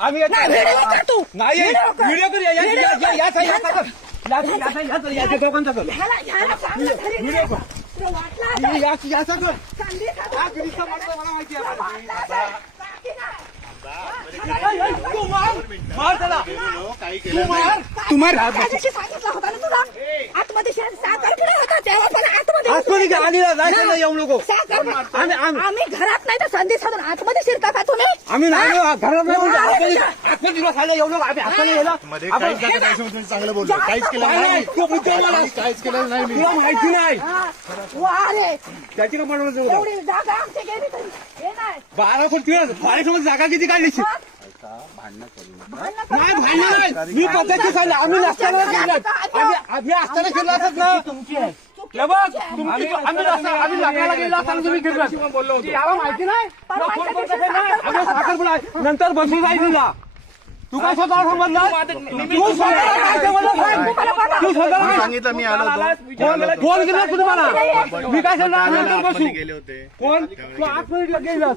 आम्ही नाही व्हिडिओ करूया येऊ नको आम्ही घरात नाही तर संधी साधून आतमध्ये शिरता का तुम्ही? आम्ही नाही घरात नाही येऊ नको आम्ही हाताने गेला चांगलं बोलतो काहीच केलं नाही काहीच केलं नाही तुला माहिती नाही त्याची का बनवलं जागा आमची गेली तरी हे नाही 12 कोटी बाळेसोबत जागा किती काढली नाही मी पद्धती सांगले आम्ही नसताना आम्ही असताना फिरला असत ना आम्ही लग्नाला गेलो असताना तुम्ही फिरला बोललो होतो याला माहिती नाही साखरपुडा नंतर बसून जाईल ना तू काय स्वतः समजला तू स्वतः सांगितलं मी आलो फोन केला तुम्हाला मी काय सांगणार नंतर बसू गेले होते कोण तू 8 मिनिटला गेला